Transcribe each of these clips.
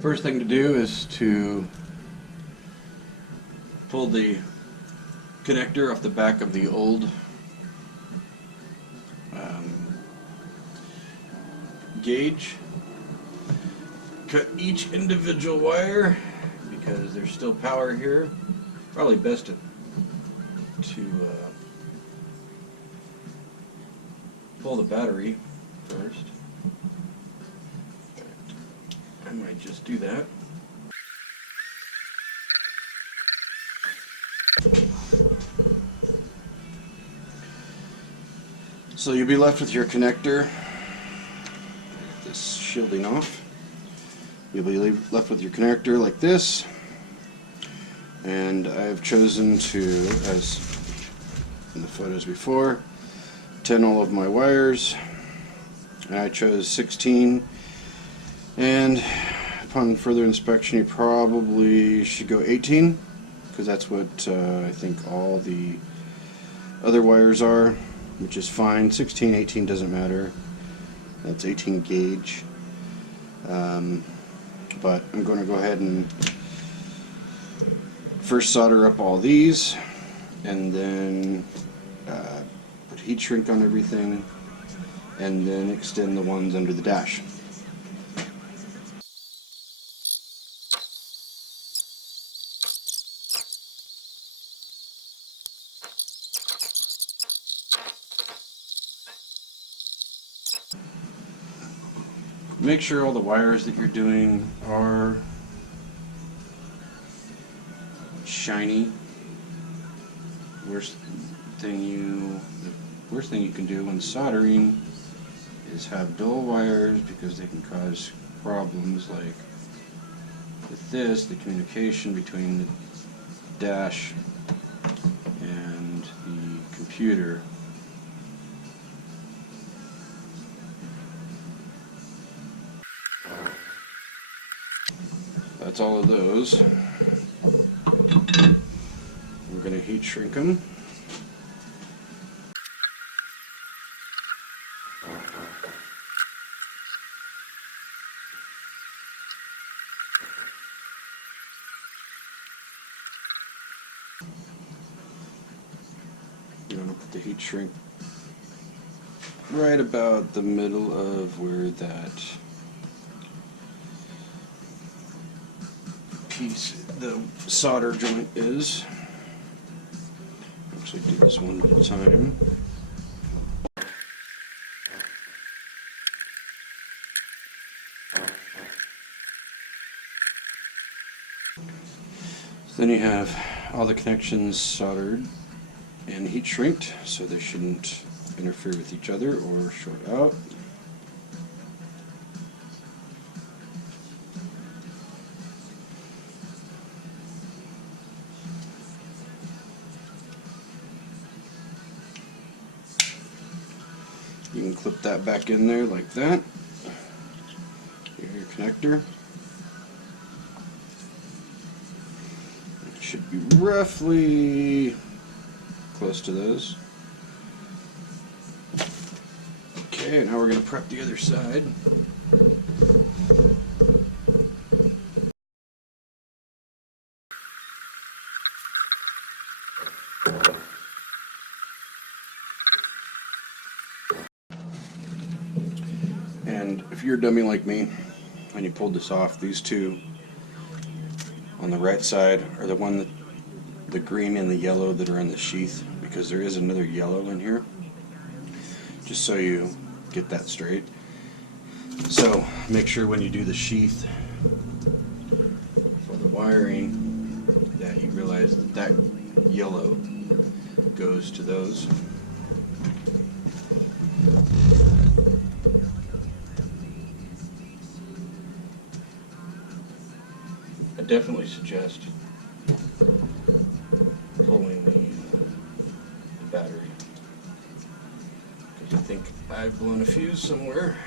First thing to do is to pull the connector off the back of the old gauge. Cut each individual wire because there's still power here. Probably best to pull the battery first. I might just do that. So you'll be left with your connector. Get this shielding off. You'll be left with your connector like this. And I've chosen to, as in the photos before, 10 all of my wires. And I chose 16. And upon further inspection, you probably should go 18, because that's what I think all the other wires are, which is fine. 16, 18 doesn't matter. That's 18 gauge. But I'm going to go ahead and first solder up all these, and then put heat shrink on everything, and then extend the ones under the dash. Make sure all the wires that you're doing are shiny. The worst thing you can do when soldering is have dull wires, because they can cause problems like with this, the communication between the dash and the computer. That's all of those. We're going to heat shrink them. You're going to put the heat shrink right about the middle of where that piece, the solder joint is. Actually do this one at a time. So then you have all the connections soldered and heat shrinked, so they shouldn't interfere with each other or short out. You can clip that back in there like that. Here's your connector. It should be roughly close to those. Okay, now we're going to prep the other side. And if you're a dummy like me and you pulled this off, these two on the right side are the one that, the green and the yellow that are in the sheath, because there is another yellow in here, just so you get that straight. So make sure when you do the sheath for the wiring that you realize that that yellow goes to those. I definitely suggest pulling the battery, because I think I've blown a fuse somewhere.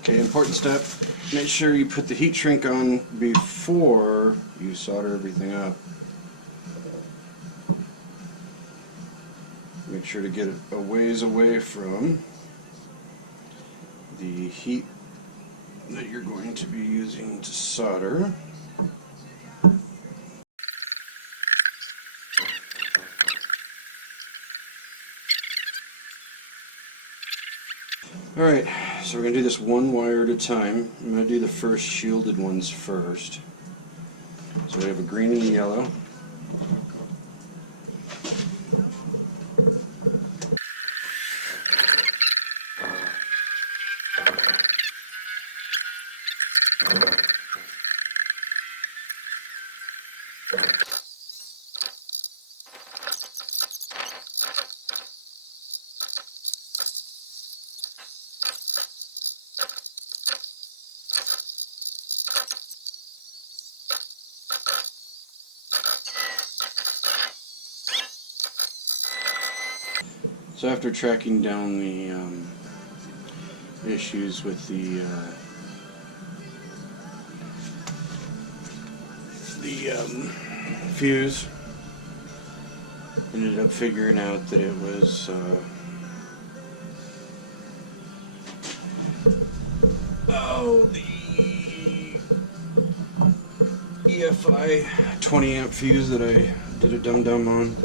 Okay, important step, make sure you put the heat shrink on before you solder everything up. Make Make sure to get it a ways away from the heat that you're going to be using to solder. Alright, so we're going to do this one wire at a time. I'm going to do the first shielded ones first. So we have a green and a yellow. So after tracking down the issues with the fuse, ended up figuring out that it was the EFI 20 amp fuse that I did a dum-dum on.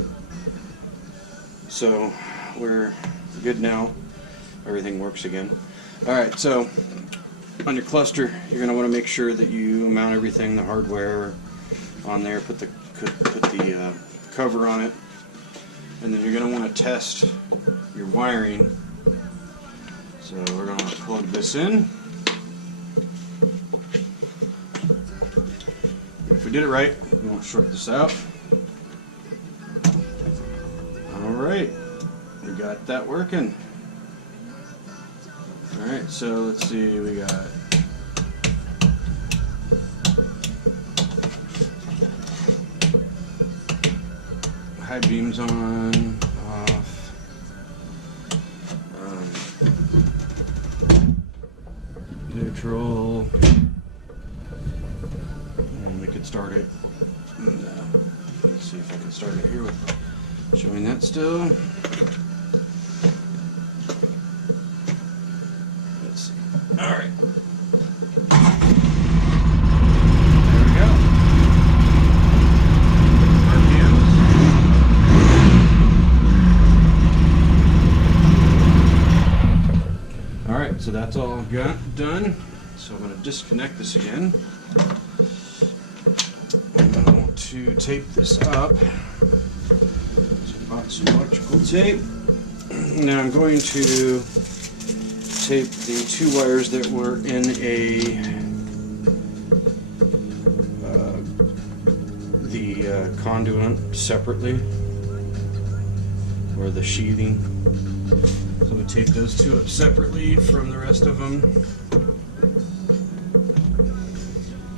So we're good now. Everything works again. Alright, so on your cluster, you're going to want to make sure that you mount everything, the hardware on there, put the cover on it, and then you're going to want to test your wiring. So we're going to plug this in. If we did it right, we won't short this out. Alright, we got that working. Alright, so let's see, we got high beams on, off, neutral, and we could start it. And, let's see if I can start it here with showing that still. Let's see. Alright. There we go. RPMs. Alright, so that's all done. So I'm going to disconnect this again. I'm going to tape this up. Some electrical tape. Now I'm going to tape the two wires that were in the conduit separately, or the sheathing. So I'm going to tape those two up separately from the rest of them.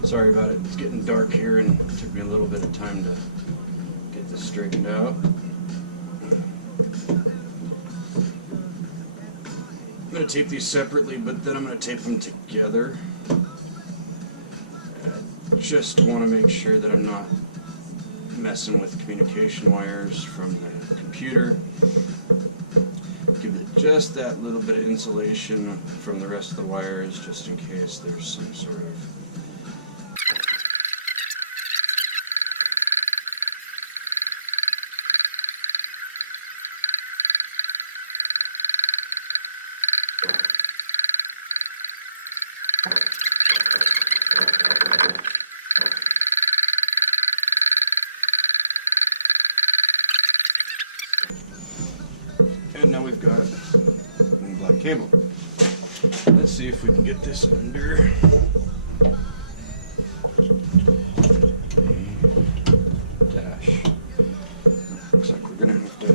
Sorry about it, it's getting dark here and it took me a little bit of time to get this straightened out. I'm going to tape these separately, but then I'm going to tape them together. I just want to make sure that I'm not messing with communication wires from the computer. Give it just that little bit of insulation from the rest of the wires, just in case there's some sort of and now we've got one black cable. Let's see if we can get this under the dash. Looks like we're gonna have to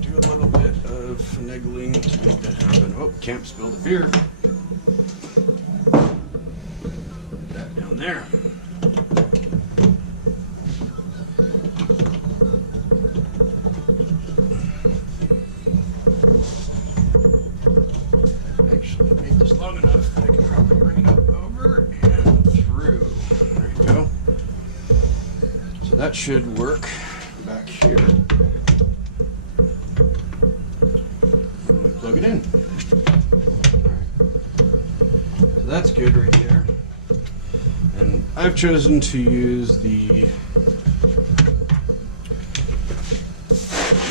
do a little bit of finagling to make that happen. Oh, can't spill the beer. Put that down there. Long enough that I can probably bring it up over and through. There you go. So that should work back here. plug it in. Alright. So that's good right there. And I've chosen to use the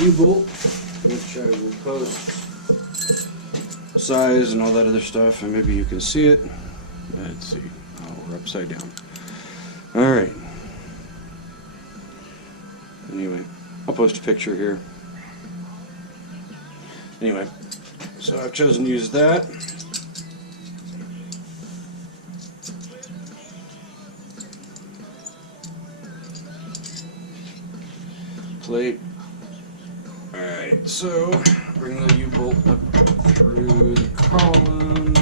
U-bolt, which I will post size and all that other stuff, and maybe you can see it. Let's see. Oh, we're upside down. Alright. Anyway, I'll post a picture here. Anyway, so I've chosen to use that. Plate. Alright, so bring the U-bolt up through the column,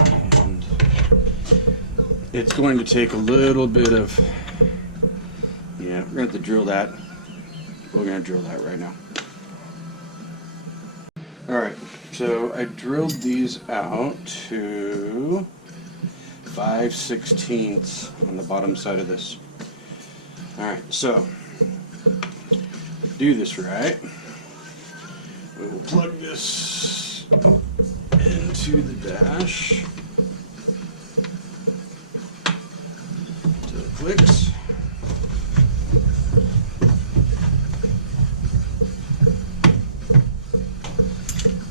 and it's going to take a little bit of, yeah, we're going to have to drill that. We're going to drill that right now. Alright, so I drilled these out to 5/16 on the bottom side of this. Alright, so do this right. We will plug this into the dash until it clicks.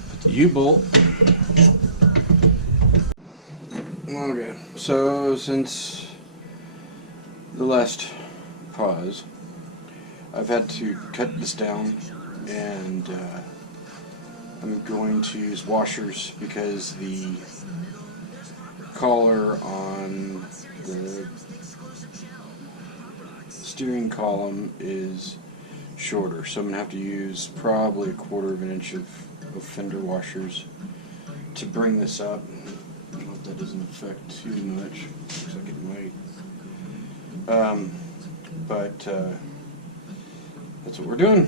Put the U-bolt. Okay, so since the last pause, I've had to cut this down, and I'm going to use washers because the collar on the steering column is shorter, so I'm going to have to use probably 1/4 of an inch of fender washers to bring this up. I hope that doesn't affect too much. Looks like it might. But that's what we're doing.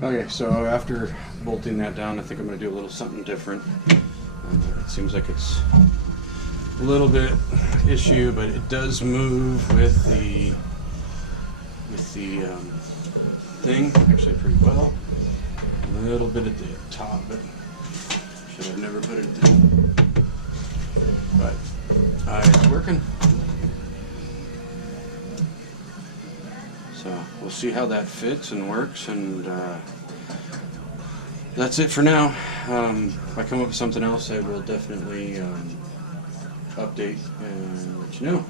Okay, so after bolting that down, I think I'm going to do a little something different. It seems like it's a little bit issue, but it does move with the thing actually pretty well. A little bit at the top, but should have never put it there. But it's working. So we'll see how that fits and works, and that's it for now. If I come up with something else, I will definitely update and let you know.